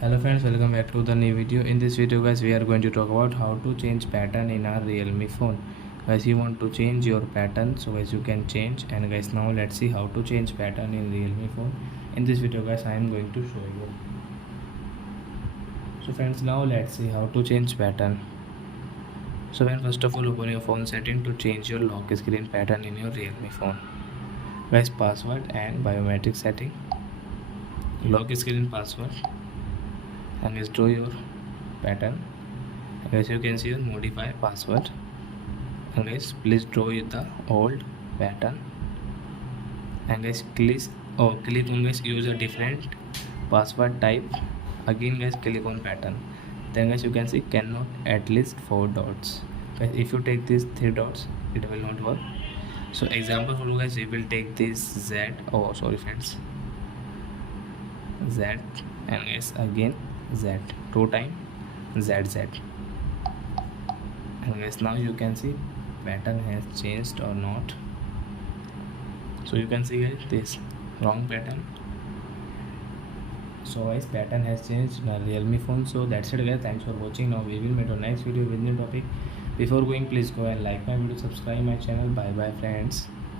Hello friends, welcome back to the new video. In this video guys, we are going to talk about how to change pattern in our Realme phone. Guys, you want to change your pattern, so guys you can change. And guys, now let's see how to change pattern in Realme phone. In this video guys, I am going to show you. So friends, now let's see how to change pattern. So when first of all open your phone setting to change your lock screen pattern in your Realme phone. Guys, password and biometric setting, lock screen password, and guys draw your pattern. Guys, you can see your modify password, and guys please draw the old pattern, and guys click on guys use a different password type. Again guys click on pattern, then guys you can see cannot at least 4 dots. Guys, if you take these 3 dots it will not work. So example for you guys, we will take this Z, oh sorry friends, Z, and guys again Z, 2 times ZZ. And guys now you can see pattern has changed or not. So you can see guys this wrong pattern. So guys pattern has changed in a Realme phone. So that's it guys, thanks for watching. Now we will meet on next video with new topic. Before going, please go and like my video, subscribe my channel. Bye bye friends.